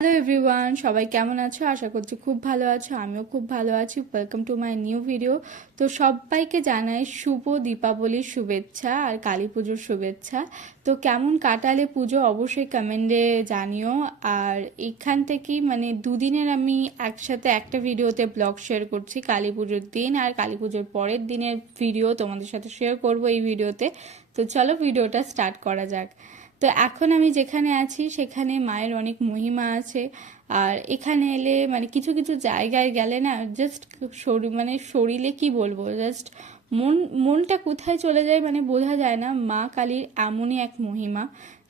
Hello everyone সবাই কেমন আছো? আশা করছি খুব ভালো আছো, আমিও খুব ভালো আছি। Welcome to my new video তো সবাইকে জানাই শুভ দীপাবলির শুভেচ্ছা আর কালী পুজোর শুভেচ্ছা। তো কেমন কাটালে পুজো অবশ্যই কমেন্টে জানিও। আর এখান থেকেই মানে দুদিনের আমি একসাথে একটা ভিডিওতে ব্লগ শেয়ার করছি, কালী পুজোর দিন আর কালী পুজোর পরের দিনের ভিডিও তোমাদের সাথে শেয়ার করব এই ভিডিওতে তো চলো ভিডিওটা স্টার্ট করা যাক। তো এখন আমি যেখানে আছি, সেখানে মায়ের অনেক মহিমা আছে। আর এখানে এলে মানে কিছু কিছু জায়গায় গেলে না জাস্ট শরীর মানে শরীরে কি বলব? জাস্ট মন, মনটা কোথায় চলে যায় মানে বোঝা যায় না। মা কালীর এমনই এক মহিমা,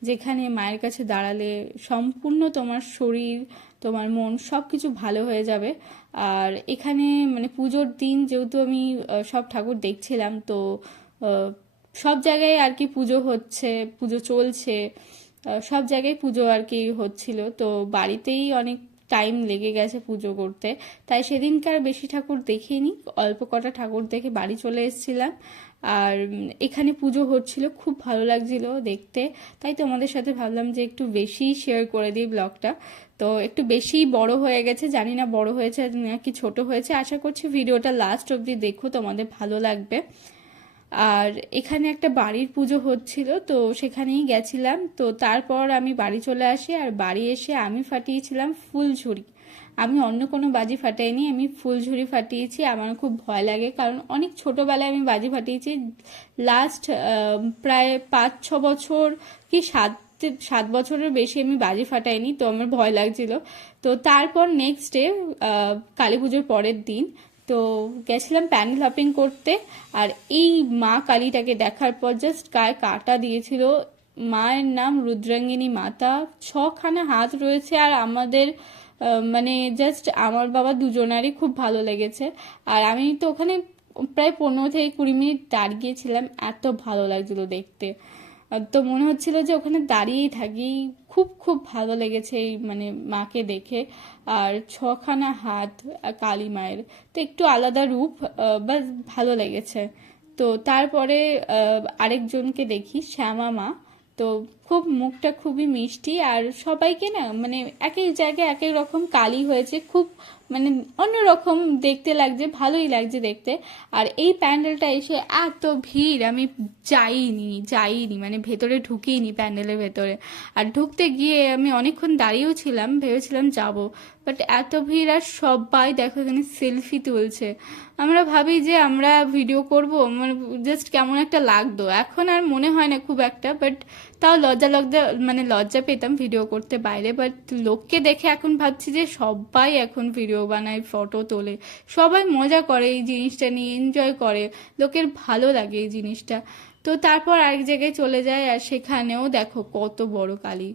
যেখানে মায়ের কাছে দাঁড়ালে সম্পূর্ণ তোমার শরীর, তোমার মন সব কিছু ভালো হয়ে যাবে। আর এখানে মানে পুজোর দিন যেহেতু আমি সব ঠাকুর দেখছিলাম, তো সব জায়গায় আর কি পুজো হচ্ছে, পুজো চলছে। সব জায়গায় পুজো আর কি হচ্ছিল। তো বাড়িতেই অনেক টাইম লেগে গেছে পুজো করতে। তাই সেদিনকার বেশি ঠাকুর দেখিনি, অল্প কটা ঠাকুর দেখে বাড়ি চলে এসেছিলাম। আর এখানে পুজো হচ্ছিল, খুব ভালো লাগছিল দেখতে। তাই তোমাদের সাথে ভাবলাম যে একটু বেশি শেয়ার করে দিই ব্লগটা তো একটু বেশি বড় হয়ে গেছে, জানি না বড় হয়েছে নাকি ছোট হয়েছে। আশা করছি ভিডিওটা লাস্ট অবধি দেখো, তোমাদের ভালো লাগবে। আর এখানে একটা বাড়ির পুজো হচ্ছিল, তো সেখানেই গেছিলাম। তো তারপর আমি বাড়ি চলে আসি, আর বাড়ি এসে আমি ফাটিয়েছিলাম ফুলঝুরি আমি অন্য কোনো বাজি ফাটাইনি, আমি ফুলঝুরি ফাটিয়েছি। আমার খুব ভয় লাগে, কারণ অনেক ছোটোবেলায় আমি বাজি ফাটিয়েছি। লাস্ট প্রায় পাঁচ, ছ বছর কি সাত সাত বছরের বেশি আমি বাজি ফাটাইনি, তো আমার ভয় লাগছিল। তো তারপর নেক্সট ডে কালী পুজোর পরের দিন তো গেছিলাম প্যান্ডেল হপিং করতে, আর এই মা কালীটাকে দেখার পর জাস্ট গায়ে কাটা দিয়েছিল। মায়ের নাম রুদ্রাঙ্গিনী মাতা। ছখানা হাত রয়েছে আর আমাদের মানে জাস্ট আমার বাবা দুজনারই খুব ভালো লেগেছে। আর আমি তো ওখানে প্রায় পনেরো থেকে কুড়ি মিনিট দাঁড়িয়েছিলাম এত ভালো লাগছিল দেখতে। তো মনে হচ্ছিল যে ওখানে দাঁড়িয়েই থাকি। খুব খুব ভালো লেগেছে এই মানে মাকে দেখে। আর ছখানা হাত কালী মায়ের। তো একটু আলাদা রূপ বাস ভালো লেগেছে। তো তারপরে আরেকজনকে দেখি, শ্যামা মা। তো খুব মুখটা খুবই মিষ্টি আর সবাইকে না মানে এক এক জায়গায় এক এক রকম কালি হয়েছে, খুব মানে অন্যরকম দেখতে লাগছে, ভালোই লাগছে দেখতে। আর এই প্যান্ডেলটা এসে এত ভিড়, আমি যাইনি যাইনি মানে ভেতরে ঢুকিনি প্যান্ডেলের ভেতরে। আর ঢুকতে গিয়ে আমি অনেকক্ষণ দাঁড়িয়েও ছিলাম, ভেবেছিলাম যাব। বাট এত ভিড় আর সবাই দেখো এখানে সেলফি তুলছে। আমরা ভাবি যে আমরা ভিডিও করব মানে জাস্ট কেমন একটা লাগতো। এখন আর মনে হয় না খুব একটা বাট তাও লজ্জা লজ্জা মানে লজ্জা পেতাম ভিডিও করতে বাইরে বাট লোককে দেখে এখন ভাবছি যে সবাই এখন ভিডিও বানায় ফটো তোলে। সবাই মজা করে এই জিনিসটা নিয়ে এনজয় করে। লোকের ভালো লাগে এই জিনিসটা। তো তারপর আরেক জায়গায় চলে যায়, আর সেখানেও দেখো কত বড় কালী।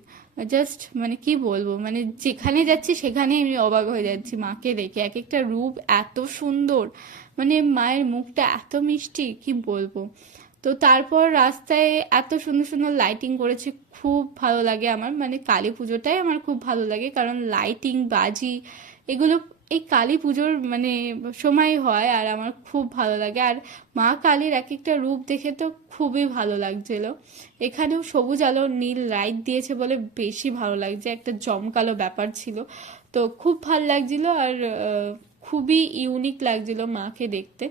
জাস্ট মানে কি বলব মানে যেখানে যাচ্ছি সেখানে আমি অবাক হয়ে যাচ্ছি মাকে দেখে। এক একটা রূপ এত সুন্দর মানে মায়ের মুখটা এত মিষ্টি, কি বলব। তো তারপর রাস্তায় এত সুন্দর সুন্দর লাইটিং করেছে, খুব ভালো লাগে আমার। মানে কালী পুজোটাই আমার খুব ভালো লাগে, কারণ লাইটিং বাজি, এগুলো এই কালী পুজোর মানে সময় হয় আর আমার খুব ভালো লাগে। আর মা কালীর এক একটা রূপ দেখে তো খুবই ভালো লাগছিল। এখানেও সবুজ আলো, নীল লাইট দিয়েছে বলে বেশি ভালো লাগছে। একটা জমকালো ব্যাপার ছিল। তো খুব ভালো লাগছিল আর খুবই ইউনিক লাগছিল মাকে দেখতে।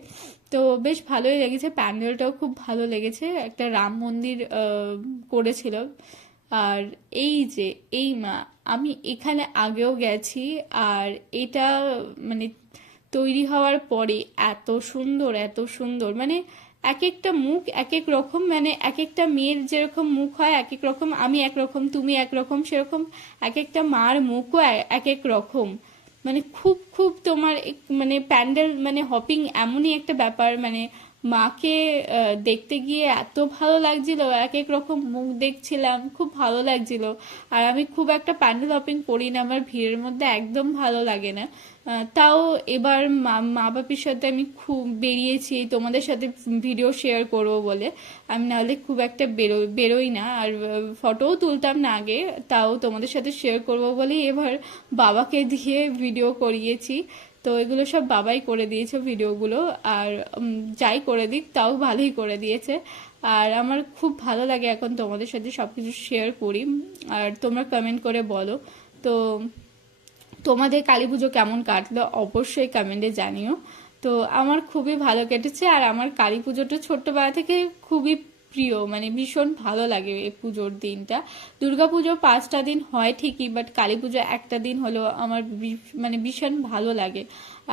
তো বেশ ভালোই লেগেছে, প্যান্ডেলটাও খুব ভালো লেগেছে, একটা রাম মন্দির করেছিল। আর এই যে, এই মা, আমি এখানে আগেও গেছি, আর এটা মানে তৈরি হওয়ার পরে এত সুন্দর এত সুন্দর মানে এক একটা মুখ এক এক রকম মানে এক একটা মেয়ের যেরকম মুখ হয় এক এক রকম, আমি এক রকম তুমি এক রকম সেরকম এক একটা মার মুখও এক এক রকম। মানে খুব খুব তোমার মানে প্যান্ডেল মানে হপিং এমনই একটা ব্যাপার মানে মাকে দেখতে গিয়ে এত ভালো লাগছিল। এক এক রকম মুখ দেখছিলাম, খুব ভালো লাগছিল। আর আমি খুব একটা প্যান্ডেল হপিং করি না, আমার ভিড়ের মধ্যে একদম ভালো লাগে না। তাও এবার মা বাপির সাথে আমি খুব বেরিয়েছি, তোমাদের সাথে ভিডিও শেয়ার করব বলে। আমি নাহলে খুব একটা বেরো, বেরোই না। আর ফটোও তুলতাম না আগে, তাও তোমাদের সাথে শেয়ার করব বলেই এবার বাবাকে দিয়ে ভিডিও করিয়েছি। তো এগুলো সব বাবাই করে দিয়েছে ভিডিওগুলো, আর যাই করে দিক, তাও ভালোই করে দিয়েছে। আর আমার খুব ভালো লাগে এখন তোমাদের সাথে সব কিছু শেয়ার করি, আর তোমরা কমেন্ট করে বলো। তো তোমাদের কালী পুজো কেমন কাটলো অবশ্যই কমেন্টে জানিও। তো আমার খুবই ভালো কেটেছে, আর আমার কালী পুজোটা ছোট্টবেলা থেকে খুবই প্রিয় মানে ভীষণ ভালো লাগে এই পুজোর দিনটা। দুর্গা পুজো পাঁচটা দিন হয় ঠিকই বাট কালী পুজো একটা দিন হলো আমার মানে ভীষণ ভালো লাগে।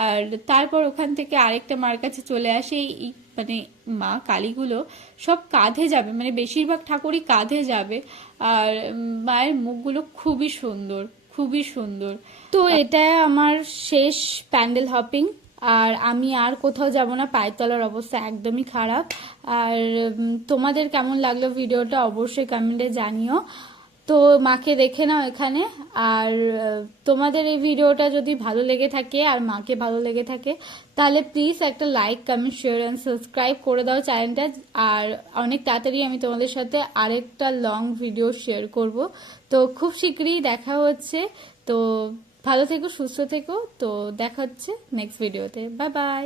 আর তারপর ওখান থেকে আরেকটা মার কাছে চলে আসে, এই মানে মা কালীগুলো সব কাঁধে যাবে মানে বেশিরভাগ ঠাকুরই কাঁধে যাবে। আর মায়ের মুখগুলো খুবই সুন্দর খুবই সুন্দর। তো এটা আমার শেষ প্যান্ডেল হপিং। আর আমি আর কোথাও যাব না, পায়ের তলার অবস্থা একদমই খারাপ। আর তোমাদের কেমন লাগল ভিডিওটা অবশ্যই কমেন্টে জানিও। তো মাকে দেখে নাও এখানে। আর তোমাদের এই ভিডিওটা যদি ভালো লেগে থাকে আর মাকে ভালো লেগে থাকে, তাহলে প্লিজ একটা like comment share and subscribe করে দাও চ্যানেলটা আর অনেক তাড়াতাড়ি আমি তোমাদের সাথে আরেকটা লং ভিডিও শেয়ার করব। তো খুব শীঘ্রই দেখা হচ্ছে। তো ভালো থেকো সুস্থ থেকো। তো দেখা হচ্ছে নেক্সট ভিডিওতে বাই বাই